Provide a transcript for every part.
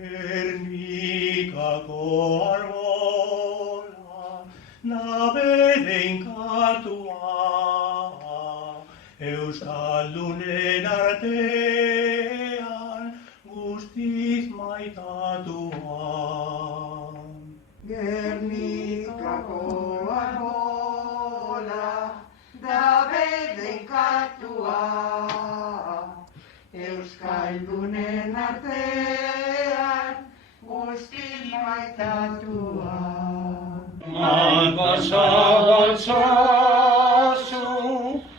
Gernikako arbola, nabeden katua, Euskaldunen artean guztiz maitatua. Gernikako arbola, nabeden katua, Euskaldunen artean guztiz maitatua. Malpasa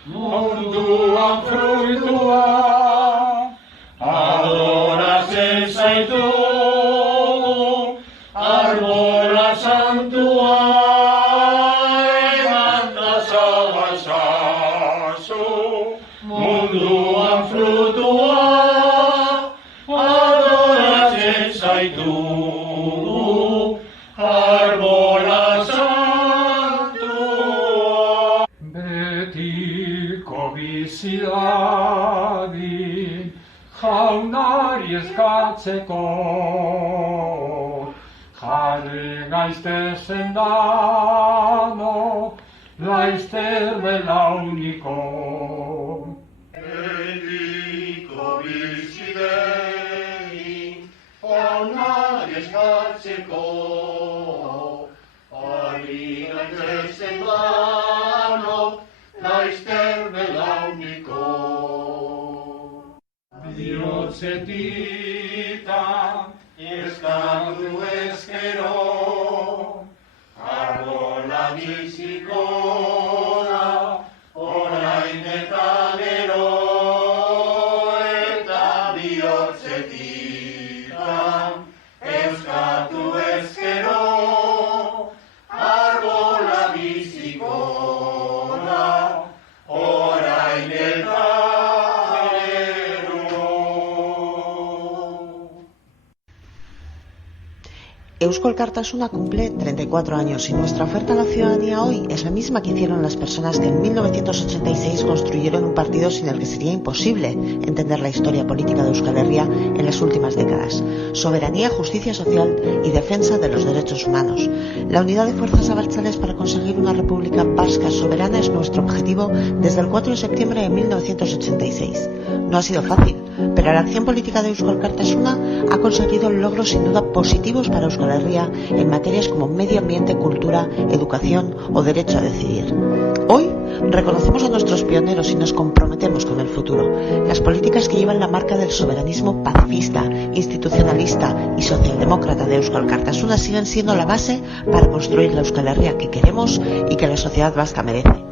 munduan fruitua, adoratzen zaitu, arbola santua, emanda zabaltzazu, munduan fruitua, adoratzen zaitu, arbola santua. Betiko bizi dadin jaunari eskatzeko, jarri gaiztezen dano, laizter belauniko. Betiko bizi dadin jaunari eskatzeko, jarri gaiztezen dano, laizter belauniko. Bihotzetikan eskatu ezkero, arbola biziko da, orain eta gero, eta bihotzetikan eskatu ezkero, arbola biziko da, orain eta gero. Eusko Alkartasuna cumple 34 años y nuestra oferta a la ciudadanía hoy es la misma que hicieron las personas que en 1986 construyeron un partido sin el que sería imposible entender la historia política de Euskal Herria en las últimas décadas. Soberanía, justicia social y defensa de los derechos humanos. La unidad de fuerzas abertzales para conseguir una república vasca soberana es nuestro objetivo desde el 4 de septiembre de 1986. No ha sido fácil, pero la acción política de Eusko Alkartasuna ha conseguido logros sin duda positivos para Euskal Herria en materias como medio ambiente, cultura, educación o derecho a decidir. Hoy reconocemos a nuestros pioneros y nos comprometemos con el futuro. Las políticas que llevan la marca del soberanismo pacifista, institucionalista y socialdemócrata de Eusko Alkartasuna siguen siendo la base para construir la Euskal Herria que queremos y que la sociedad vasca merece.